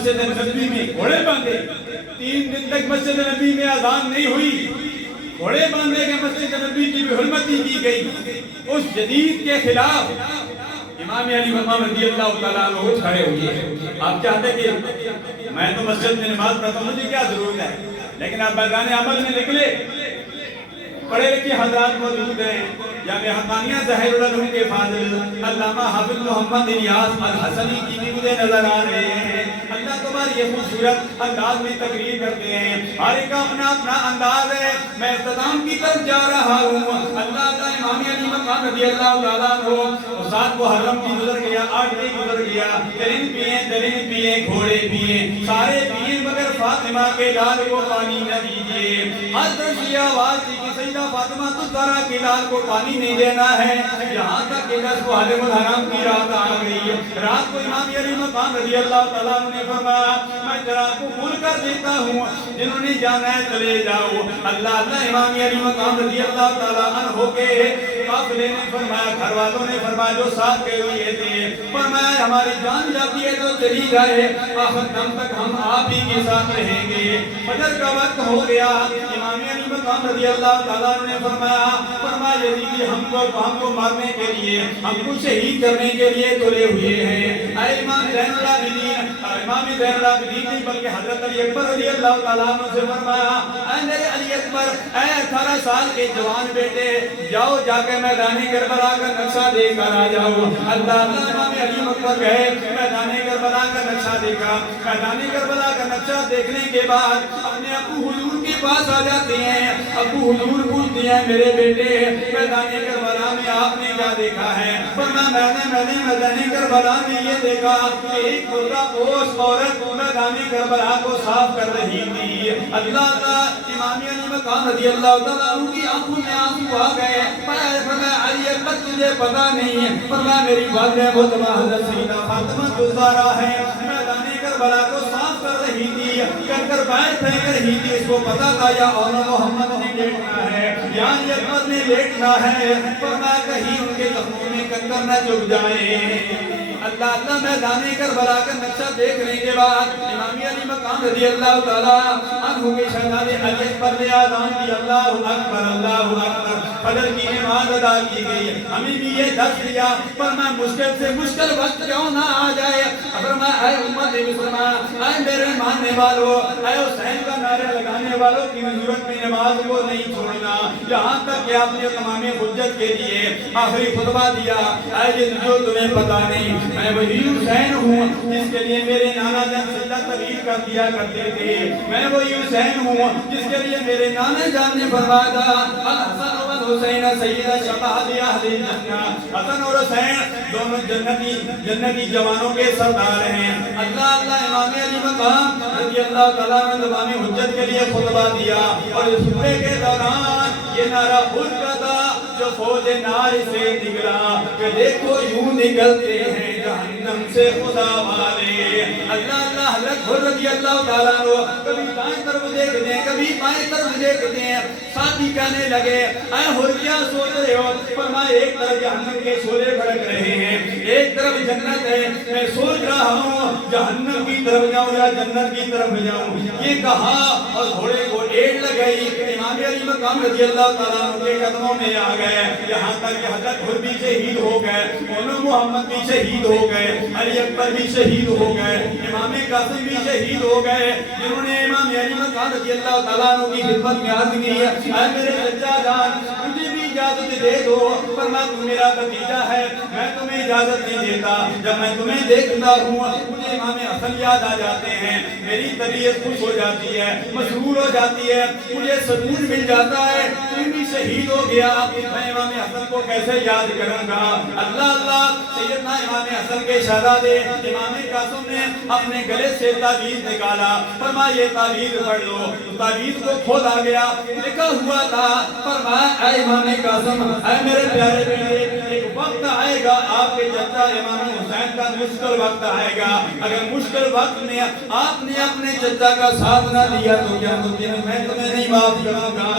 مسجد نبی میں گھوڑے باندھے، 3 دن تک مسجد نبی میں اذان نہیں ہوئی، گھوڑے باندھے گئے، مسجد نبی کی بھی حرمتی کی گئی۔ اس جدید کے خلاف امام علی مقام رضی اللہ تعالیٰ عنہ کھڑے ہوئے۔ آپ چاہتے کہ میں تو مسجد میں نماز پڑھتا ہوں، مجھے کیا ضرورت ہے، لیکن آپ میدان عمل میں نکلے، پڑھے لکھے حضرات موجود ہیں، جامعہ حقانیہ ظاہر العلوم کے فاضل علامہ حافظ محمد الیاس الحسنی کی بھی مجھے نظر آ رہے ہیں۔ اللہ تمہاری یہ خوبصورت انداز میں تقریر کرتے ہیں، ہر ایک کا اپنا اپنا انداز ہے۔ میں اختتام کی طرف جا رہا ہوں۔ اللہ تعالیٰ امام علی مقام رضی اللہ تعالیٰ عنہ استاد محرم کی گزر گیا، 8 کی گزر گیا، درند پیئے، گھوڑے پیئے، سارے پیئے، مگر فاطمہ کے لال کو پانی نہ دیجیے۔ حضرت یہ آواز تھی کہ سیدہ فاطمہ الزہرا کے لال کو پانی نہیں دینا ہے، یہاں تک کہ 10 کو حرم الحرام کی رات آ گئی۔ رات کو امام علی مقام رضی اللہ تعالیٰ عنہ نے فرمایا میں ذرا قبول کر دیتا ہوں، جنہوں نے جانا ہے چلے جاؤ۔ اللہ امام علی مقام رضی اللہ تعالیٰ عنہ کے قافلے نے فرمایا، گھر والوں نے فرمایا جو ساتھ گئے ہوئے تھے، فرمایا ہماری جان جاتی ہے تو چلی جائے، آخر دم تک ہم آپ ہی کے ساتھ رہیں گے۔ فجر کا وقت ہو گیا، امام علی مقام رضی اللہ تعالیٰ عنہ نے فرمایا یزیدی ہم کو مارنے کے لیے، ہم کو شہید کرنے کے لیے تلے ہوئے ہیں۔ اے امام زین العابدین، امام زین العابدین نہیں بلکہ حضرت علی اکبر رضی اللہ تعالیٰ عنہ سے فرمایا اے میرے علی اکبر، اے 18 سال کے جوان بیٹے، جاؤ جا کے میدان کربلا کا نقشہ دیکھ کر آ جاؤ۔ اللہ امام علی اکبر گئے، میدان کربلا کا نقشہ دیکھا، میدان کربلا کا نقشہ دیکھنے کے بعد اپنے ابو حضور کے پاس آ جاتے ہیں۔ ابو حضور پوچھتے ہیں میرے بیٹے میدان کربلا میں آپ نے کیا دیکھا ہے؟ فرمایا میں نے میدان کربلا میں یہ دیکھا کہ ایک برقع پوش عورت میدان کربلا کو صاف کر رہی تھی۔ اللہ امام علی مقام رضی اللہ تعالیٰ عنہ کی آنکھوں میں آنسو آ گئے۔ فرمایا علی اکبر تجھے پتا نہیں ہے، فرمایا میری والدہ محترمہ حضرت سیدہ فاطمہ الزہرا ہے، میدان کربلا کو صاف کر رہی تھی، کنکر باہر پھینک رہی تھی، اس کو پتا تھا یا اور محمد نے لیٹنا ہے یا علی اکبر نے لیٹنا ہے، فرمایا کہیں ان کے زخموں میں کنکر نہ چبھ جائے۔ اللہ میدان کربلا کا نقشہ دیکھنے کے بعد امام علی مقام رضی اللہ تعالیٰ عنہ کے شہزادے علی اکبر نے اذان دی، اللہ اکبر اللہ اکبر، فجر کی نماز ادا کی گئی۔ ہمیں بھی یہ درس دیا، فرمایا مشکل سے مشکل وقت کیوں نہ آ جائے، فرمایا اے امت مسلمہ، اے میرے ماننے والوں، اے حسین کا نعرہ لگانے والوں کی ضرورت میں نماز کو نہیں چھوڑنا، یہاں تک کہ آپ نے تمام حجت کے لیے آخری خطبہ دیا، اے جو تمہیں پتا نہیں میں وہی حسین ہوں جس کے لیے میرے نانا جان سجدہ طویل کر دیا کرتے تھے، میں وہی حسین ہوں جس کے لیے میرے نانا جان نے فرمایا تھا الحسن والحسین سیدہ شباب اہل الجنہ، حسن اور حسین دونوں جنتی جوانوں کے سردار ہیں۔ اللہ امام علی مقام رضی اللہ تعالیٰ نے تمام حجت کے لیے خطبہ دیا اور اس خطبے کے دوران یہ نعرہ خود کا تھا جو فوج نار سے نکلا کہ دیکھو یوں نکلتے ہیں جہنم سے خدا والے۔ اللہ حضرت حر رضی اللہ تعالیٰ عنہ کبھی دائیں طرف دیکھتے ہیں کبھی بائیں طرف دیکھتے ہیں، ساتھی کہنے لگے اے حر کیا سوچ رہے ہو؟ فرمایا ایک طرف جہنم کے شعلے بھڑک رہے ہیں، ایک طرف جنت ہے، میں سوچ رہا ہوں جہنم کی طرف جاؤں یا جنت کی طرف جاؤں۔ یہ کہا اور گھوڑے کو ایڑ لگائی، امام علی مقام رضی اللہ تعالیٰ عنہ کے قدموں میں آ گئے، یہاں تک کہ حضرت حر بھی شہید ہو گئے، مولانا محمد بھی شہید ہو گئے، علی اکبر بھی شہید ہو گئے، امام قاسم بھی شہید ہو گئے، جنہوں نے امام علی مقام رضی اللہ تعالیٰ عنہ کی خدمت میں عرض کی اے میرے چچا جان مجھے بھی اجازت دے دو، فرمایا تم میرا بھتیجا ہے میں تمہیں اجازت نہیں دیتا، جب میں تمہیں دیکھتا ہوں مجھے امام حسن یاد آ جاتے ہیں، میری طبیعت خوش ہو جاتی ہے، مسرور ہو جاتی ہے، مجھے سکون مل جاتا ہے، تم بھی شہید ہو گیا میں امام حسن کو کیسے یاد کروں گا۔ اللہ سیدنا امام حسن کے شہزادے امام قاسم نے اپنے گلے سے تعویذ نکالا، فرمایا یہ تعویذ پڑھ لو، تعویذ کو کھولا گیا، لکھا ہوا تھا فرمایا اے امام قاسم اے میرے پیارے بیٹے ایک وقت آئے گا آپ کے چچا امام حسین کا مشکل وقت آئے گا، اگر مشکل وقت میں آپ نے اپنے چچا کا ساتھ نہ دیا تو کیا میں تمہیں نہیں معاف کروں گا۔